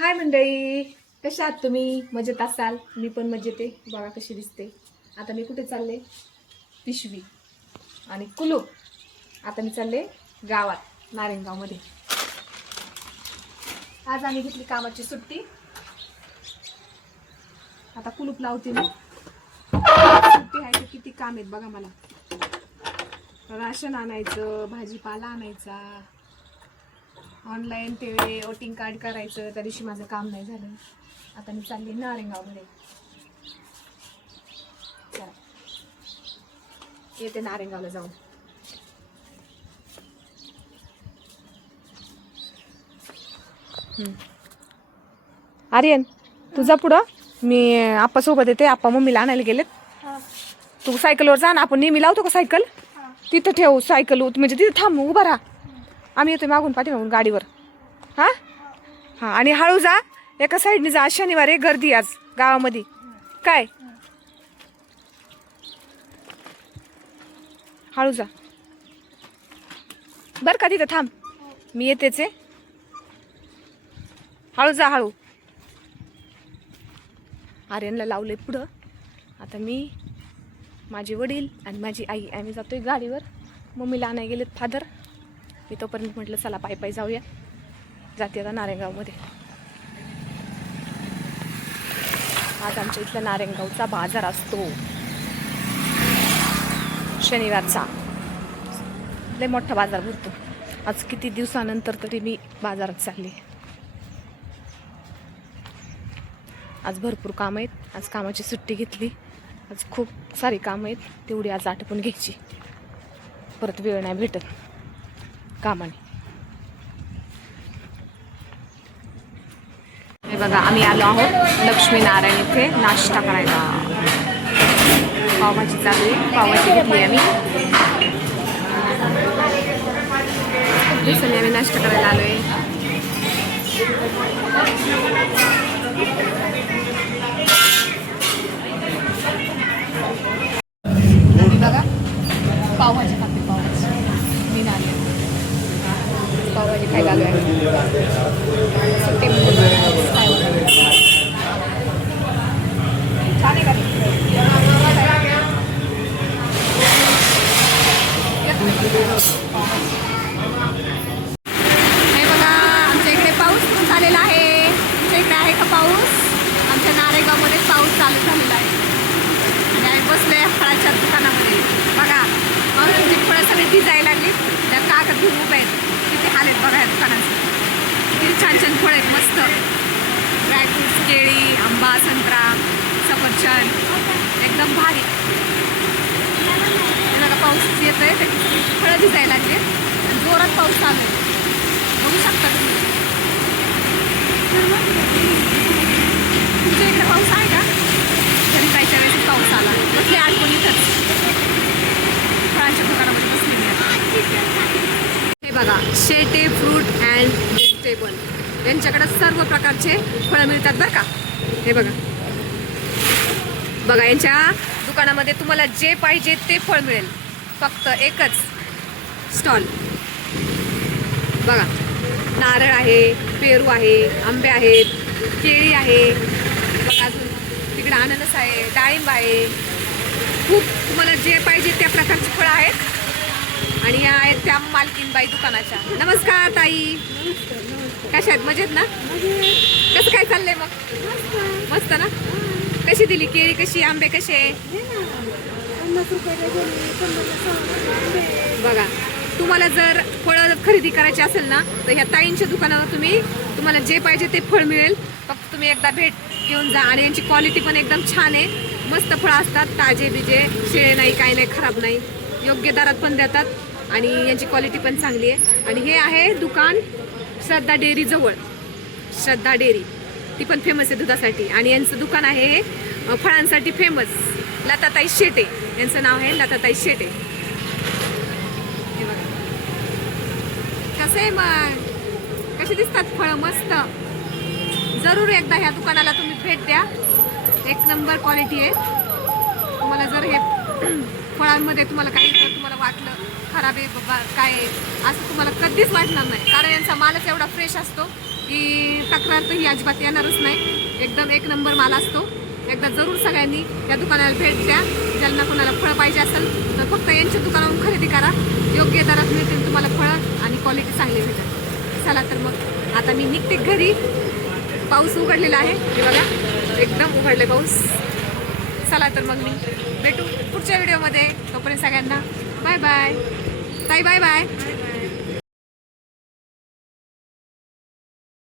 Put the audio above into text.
हाय मंडळी, कशा आहात तुम्ही? मजेत असाल? मी पण मजेत आहे. बघा कशी दिसते. आता मी कुठे चालले? पिशवी आणि कुलूप. आता मी चालले गावात, नारायणगावमध्ये. आज आम्ही घेतली कामाची सुट्टी. आता कुलूप लावते मी. सुट्टी आहे तर किती काम आहेत बघा मला. राशन आणायचं, भाजीपाला आणायचा, ऑनलाईन ते वोटिंग कार्ड करायचं. त्या दिवशी माझं काम नाही झालं. आता मी चालली नारायणगावमध्ये. येते नारायणगावला जाऊन. आर्यन तुझा पुढं, मी आप्पा सोबत येते. आप्पा मम्मीला आणायला गेलेत. तू सायकलवर जा ना. आपण नेहमी लावतो का सायकल? तिथं ठेव सायकल, म्हणजे तिथं थांब, उभा राहा. आम्ही येतोय मागून पाठीमागून गाडीवर. हा हा, आणि हळू जा. एका साईडने जा. शनिवार आहे, गर्दी आज गावामध्ये. काय हळू जा बर का. तिथं थांब, मी येतेच आहे. हळू जा, हळू. आर्यनला लावले पुढं. आता मी, माझे वडील आणि माझी आई आम्ही जातोय गाडीवर. मम्मीला आणायला गेलेत फादर. मी तोपर्यंत म्हटलं चला पायी पायी जाऊया. जाते आता नारायणगावमध्ये. आज आमच्या इथला नारायणगावचा बाजार असतो शनिवारचा. लय मोठा बाजार भरतो. आज किती दिवसानंतर तरी मी बाजारात चालले. आज भरपूर काम आहेत. आज कामाची सुट्टी घेतली. आज खूप सारी कामं आहेत, तेवढी आज आटपून घ्यायची. परत वेळ नाही भेटत कामाने. हे बघा, आम्ही आलो आहोत लक्ष्मीनारायण इथे नाश्ता करायला. पावभाजी चालू आहे. पावभाजी घेतली आम्ही. दिवसांनी आम्ही नाश्ता करायला आलोय. बघा, पावभाजी खाते. पावभाजी मी नाही, पावभाजी खायला आलोय. सुट्टी छान आहे का? हे बघा, आमच्या इकडे पाऊस पण झालेला आहे. आमच्या इकडे आहे का पाऊस? आमच्या नारायणगावमध्ये पाऊस चालू झालेला आहे. आणि आम्ही बसले फळाच्या दुकानामध्ये. बघा, पावसाची फळं सगळी भिजायला लागली. त्या कागद घेऊन उभे आहेत. किती हाल आहेत बघा या दुकानाचे. किती छान छान फळं आहेत, मस्त. ड्रायफ्रूट्स, केळी, आंबा, संत्रा, सफरचंद, एकदम भारी. बघा, पाऊस येतोय, त्याची फळं भिजायला लागली आणि जोरात पाऊस चालू आहे. बघू शकता तुम्ही. तुमच्या इकडे पाऊस आहे का? तरी जायच्या वेळेस पाऊस आला. बसले आठवण इथंच फळांच्या दुकानामध्ये बसले. हे बघा, शेटे फ्रूट अँड व्हेजिटेबल. यांच्याकडे सर्व प्रकारचे फळं मिळतात बरं का. हे बघा बघा, यांच्या दुकानामध्ये तुम्हाला जे पाहिजे ते फळ मिळेल. फक्त एकच स्टॉल. बघा, नारळ आहे, पेरू आहे, आंबे आहेत, केळी आहे. बघा, अजून तिकडे अननस आहे, डाळिंब आहे. खूप तुम्हाला जे पाहिजे त्या प्रकारची फळं आहेत. आणि या आहेत त्या मालकीनबाई दुकानाच्या. नमस्कार ताई, कशा आहेत? मजेत ना? कसं काय चाललंय मग? मस्त ना? कशी दिली केळी? कशी आंबे कसे? बघा, तुम्हाला जर फळं खरेदी करायची असेल ना, तर ह्या ताईंच्या दुकानावर तुम्हाला जे पाहिजे ते फळ मिळेल. फक्त तुम्ही एकदा भेट घेऊन जा. आणि यांची क्वालिटी पण एकदम छान आहे. मस्त फळं असतात, ताजे बिजे, शिळे नाही, काही नाही, खराब नाही. योग्य दरात पण देतात. आणि यांची क्वालिटी पण चांगली आहे. आणि हे आहे दुकान श्रद्धा डेअरी जवळ. श्रद्धा डेअरी ती पण फेमस आहे दुधासाठी. आणि यांचं दुकान आहे फळांसाठी फेमस, लताताई शेटे. यांचं नाव आहे लताताई शेटे. हे बघा, कसं आहे मग, कशी दिसतात फळं? मस्त. जरूर एकदा ह्या दुकानाला तुम्ही भेट द्या. एक नंबर क्वालिटी आहे. तुम्हाला जर हे फळांमध्ये तुम्हाला काही जर तुम्हाला वाटलं खराब आहे बाबा काय आहे, असं तुम्हाला कधीच वाटणार नाही. कारण यांचा मालच एवढा फ्रेश असतो की तक्रार तर ही अजिबात येणारच नाही. एकदम एक नंबर माल असतो. एकदा जरूर सगळ्यांनी या दुकानाला भेट द्या. ज्यांना कोणाला फळं पाहिजे असेल तर फक्त यांच्या दुकानावरून खरेदी करा. योग्य दरात मिळतील तुम्हाला फळं आणि क्वालिटी चांगली भेटेल. चला तर मग आता मी निघते घरी. पाऊस उघडलेला आहे, हे बघा एकदम उघडले पाऊस. चला तर मग मी भेटू पुढच्या व्हिडिओमध्ये. तोपर्यंत सगळ्यांना बाय बाय. ताई बाय बाय.